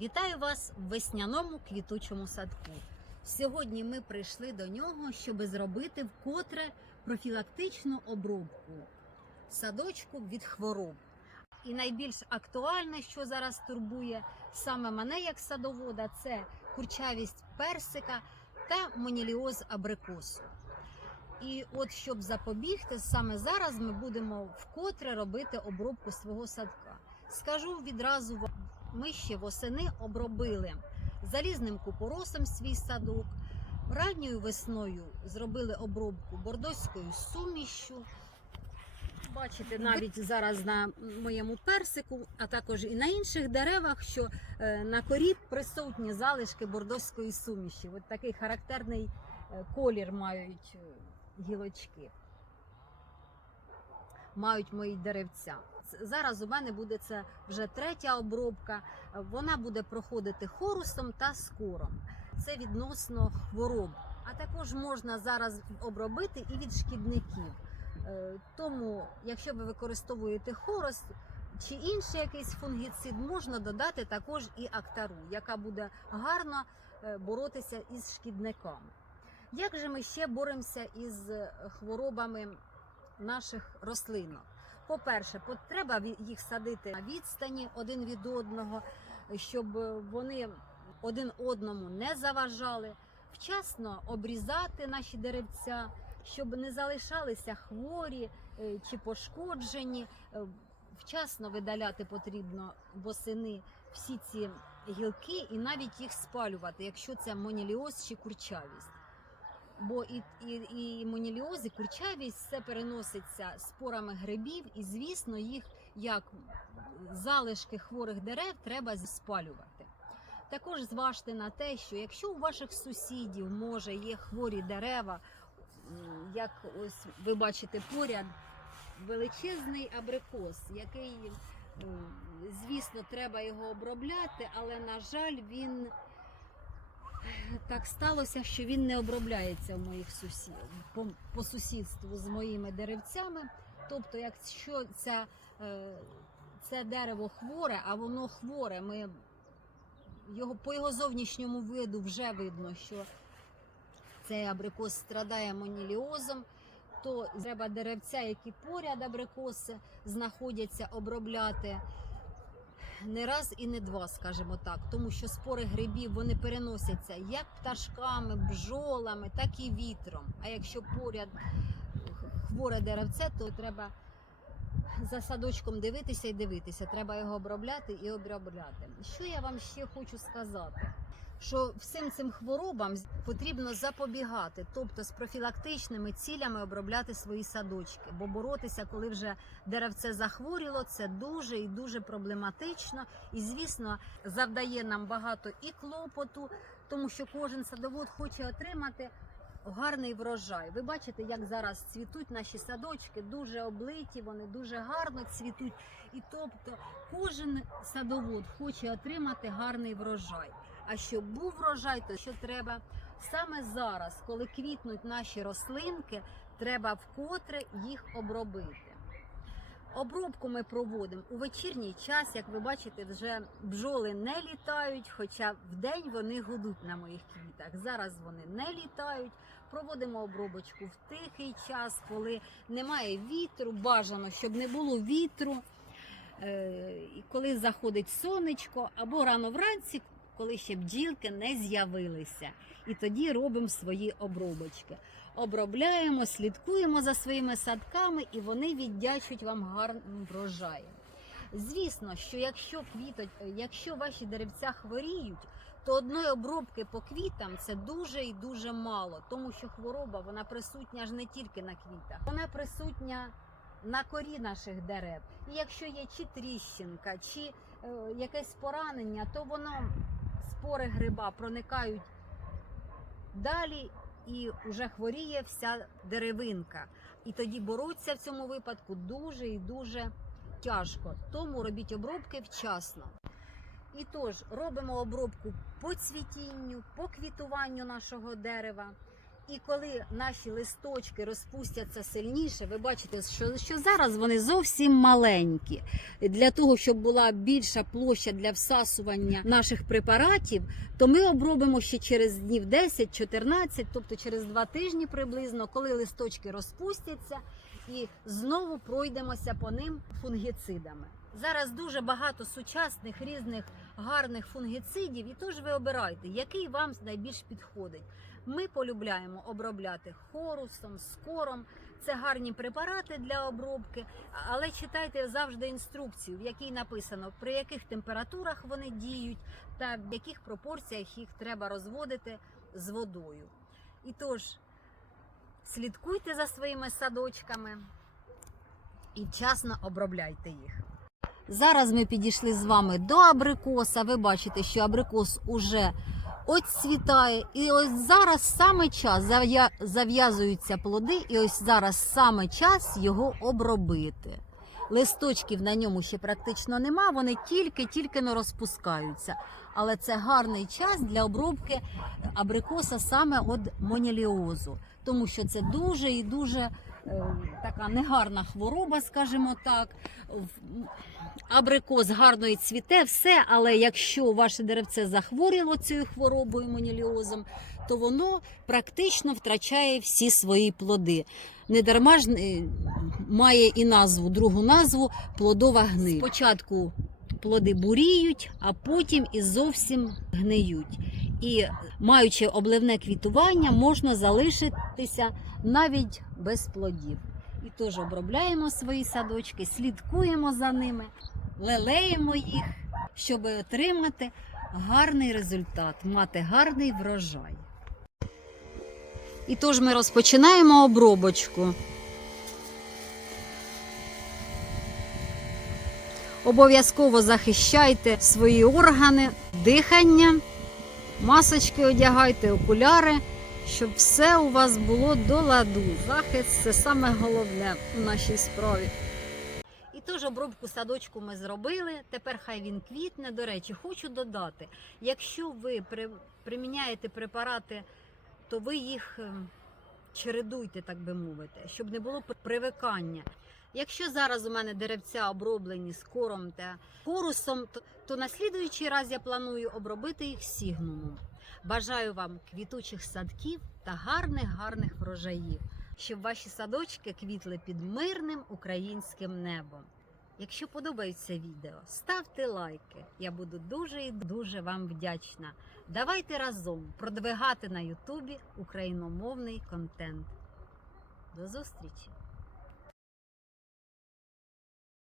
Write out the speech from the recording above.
Вітаю вас в весняному квітучому садку. Сьогодні ми прийшли до нього, щоб зробити вкотре профілактичну обробку садочку від хвороб. І найбільш актуальне, що зараз турбує саме мене як садовода, це курчавість персика та моніліоз абрикосу. І от щоб запобігти, саме зараз ми будемо вкотре робити обробку свого садка. Скажу відразу вам, ми ще восени обробили залізним купоросом свій садок. Ранньою весною зробили обробку бордоською сумішю. Бачите, навіть зараз на моєму персику, а також і на інших деревах, що е, на корі присутні залишки бордоської суміші. От такий характерний е, колір мають е, гілочки. Мають мої деревця. Зараз у мене буде це вже третя обробка. Вона буде проходити хорусом та скором. Це відносно хвороб. А також можна зараз обробити і від шкідників. Е, Тому, якщо ви використовуєте хорус чи інший якийсь фунгіцид, можна додати також і актару, яка буде гарно е, боротися із шкідниками. Як же ми ще боремося із е, хворобами наших рослинок? По-перше, по- треба їх садити на відстані один від одного, щоб вони один одному не заважали, вчасно обрізати наші деревця, щоб не залишалися хворі е, чи пошкоджені. Е, Вчасно видаляти потрібно восени всі ці гілки і навіть їх спалювати, якщо це моніліоз чи курчавість. Бо і, і, і моніліоз, курчавість все переноситься спорами грибів, і звісно, їх як залишки хворих дерев треба спалювати. Також зважте на те, що якщо у ваших сусідів може є хворі дерева, як ось ви бачите поряд величезний абрикос, який, звісно, треба його обробляти, але на жаль, він так сталося, що він не обробляється в моїх сусідів по, по сусідству з моїми деревцями. Тобто, якщо ця, е, це дерево хворе, а воно хворе, ми його по його зовнішньому виду вже видно, що цей абрикос страдає моніліозом, то треба деревця, які поряд абрикоси знаходяться, обробляти не раз і не два, скажімо так, тому що спори грибів вони переносяться як пташками, бжолами, так і вітром. А якщо поряд хворе деревце, то треба за садочком дивитися і дивитися. Треба його обробляти і обробляти. Що я вам ще хочу сказати? Що всім цим хворобам потрібно запобігати, тобто з профілактичними цілями обробляти свої садочки, бо боротися, коли вже деревце захворіло, це дуже і дуже проблематично. І звісно, завдає нам багато і клопоту, тому що кожен садовод хоче отримати гарний врожай. Ви бачите, як зараз цвітуть наші садочки, дуже облиті, вони дуже гарно цвітуть. І тобто кожен садовод хоче отримати гарний врожай. А щоб був врожай, то що треба саме зараз, коли квітнуть наші рослинки, треба вкотре їх обробити. Обробку ми проводимо у вечірній час, як ви бачите, вже бджоли не літають, хоча вдень вони гудуть на моїх квітах. Зараз вони не літають. Проводимо обробочку в тихий час, коли немає вітру. Бажано, щоб не було вітру, е, коли заходить сонечко, або рано вранці, коли ще бджілки не з'явилися. І тоді робимо свої обробочки. Обробляємо, слідкуємо за своїми садками, і вони віддячуть вам гарним врожаєм. Звісно, що якщо квітуть, якщо ваші деревця хворіють, то одної обробки по квітам це дуже і дуже мало, тому що хвороба вона присутня ж не тільки на квітах, вона присутня на корі наших дерев. І якщо є чи тріщинка, чи е, якесь поранення, то воно спори гриба проникають далі і вже хворіє вся деревинка. І тоді боруться в цьому випадку дуже і дуже тяжко. Тому робіть обробки вчасно. І тож робимо обробку по цвітінню, по квітуванню нашого дерева І коли наші листочки розпустяться сильніше, ви бачите, що, що зараз вони зовсім маленькі. Для того, щоб була більша площа для всасування наших препаратів, то ми обробимо ще через днів 10-14, тобто через два тижні приблизно, коли листочки розпустяться, і знову пройдемося по ним фунгіцидами. Зараз дуже багато сучасних різних гарних фунгіцидів, і тож ви обирайте, який вам найбільш підходить. Ми полюбляємо обробляти хорусом, скором. Це гарні препарати для обробки, але читайте завжди інструкцію, в якій написано, при яких температурах вони діють та в яких пропорціях їх треба розводити з водою. І тож слідкуйте за своїми садочками і вчасно обробляйте їх. Зараз ми підійшли з вами до абрикоса. Ви бачите, що абрикос уже оцвітає. І ось зараз саме час зав'язуються плоди, і ось зараз саме час його обробити. Листочків на ньому ще практично нема, вони тільки-тільки не розпускаються. Але це гарний час для обробки абрикоса саме від моніліозу, тому що це дуже і дуже така негарна хвороба, скажімо так. Абрикос гарно і цвіте, все, але якщо ваше деревце захворіло цією хворобою моніліозом, то воно практично втрачає всі свої плоди. Недарма ж е, має і назву, другу назву плодова гниль. Спочатку плоди буріють, а потім і зовсім гниють. І маючи обливне квітування, можна залишитися навіть без плодів. І теж обробляємо свої садочки, слідкуємо за ними, лелеємо їх, щоб отримати гарний результат, мати гарний врожай. І тож ми розпочинаємо обробочку. Обов'язково захищайте свої органи, дихання, масочки одягайте, окуляри, щоб все у вас було до ладу. Захист це саме головне у нашій справі. І тож обробку садочку ми зробили. Тепер хай він квітне. До речі, хочу додати: якщо ви при, приміняєте препарати, то ви їх ем, чередуйте, так би мовити, щоб не було привикання. Якщо зараз у мене деревця оброблені з кором та хорусом, то, то на слідуючий раз я планую обробити їх сігнумом. Бажаю вам квітучих садків та гарних гарних врожаїв, щоб ваші садочки квітли під мирним українським небом. Якщо подобається відео, ставте лайки. Я буду дуже і дуже вам вдячна. Давайте разом продвигати на Ютубі україномовний контент. До зустрічі!